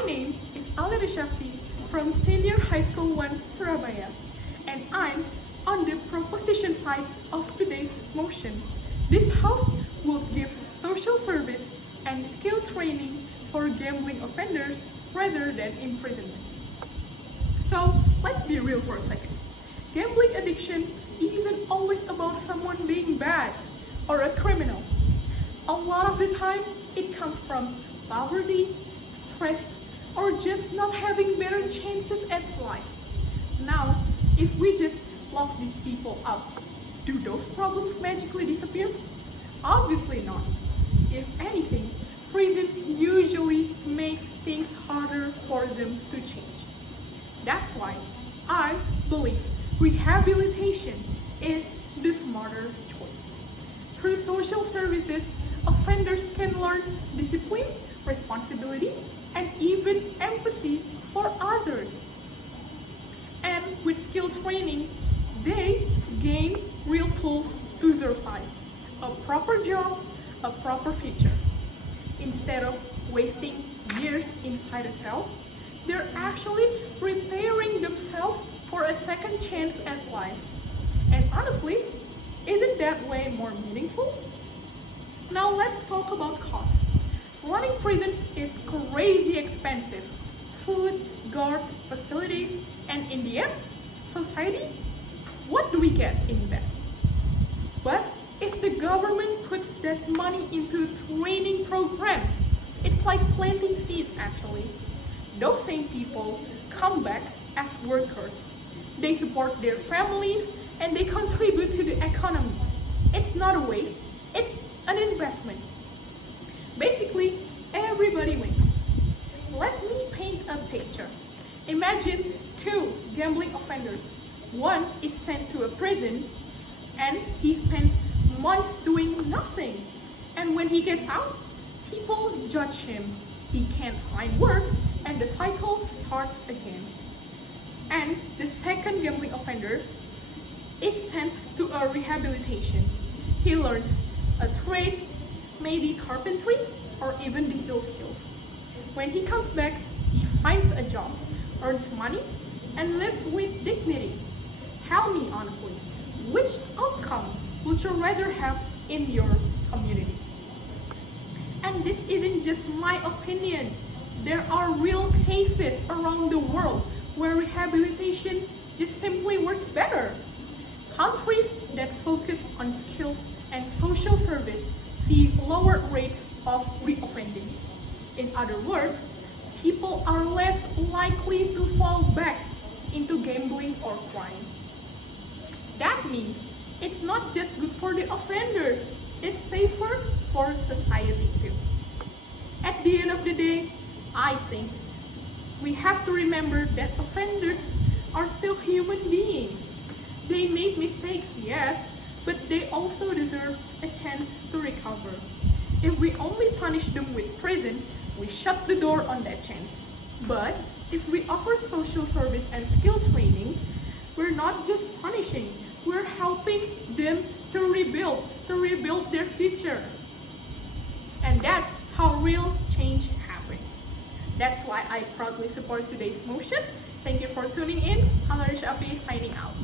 My name is Shafi from Senior High School 1 Surabaya, and I'm on the proposition side of today's motion. This house will give social service and skill training for gambling offenders rather than imprisonment. So let's be real for a second. Gambling addiction isn't always about someone being bad or a criminal. A lot of the time, it comes from poverty, stress, or just not having better chances at life. Now, if we just lock these people up, do those problems magically disappear? Obviously not. If anything, prison usually makes things harder for them to change. That's why I believe rehabilitation is the smarter choice. Through social services, offenders can learn discipline, responsibility, and even empathy for others. And with skill training, they gain real tools to survive, a proper job, a proper future. Instead of wasting years inside a cell, they're actually preparing themselves for a second chance at life. And honestly, isn't that way more meaningful? Now let's talk about cost. Running prisons is crazy expensive. Food, guards, facilities, and in the end, society? What do we get in that? But if the government puts that money into training programs, it's like planting seeds actually. Those same people come back as workers. They support their families and they contribute to the economy. It's not a waste, it's an investment. Basically, everybody wins. Let me paint a picture. Imagine two gambling offenders. One is sent to a prison and he spends months doing nothing. And when he gets out, people judge him. He can't find work and the cycle starts again. And the second gambling offender is sent to a rehabilitation. He learns a trade, maybe carpentry, or even digital skills. When he comes back, he finds a job, earns money, and lives with dignity. Tell me honestly, which outcome would you rather have in your community? And this isn't just my opinion. There are real cases around the world where rehabilitation just simply works better. Countries that focus on skills and social service see lower rates of reoffending. In other words, people are less likely to fall back into gambling or crime. That means it's not just good for the offenders, it's safer for society too. At the end of the day, I think we have to remember that offenders are still human beings. They make mistakes, yes, but they also deserve a chance to recover. If we only punish them with prison, we shut the door on that chance. But if we offer social service and skill training, we're not just punishing, we're helping them to rebuild their future. And that's how real change happens. That's why I proudly support today's motion. Thank you for tuning in. Shafi signing out.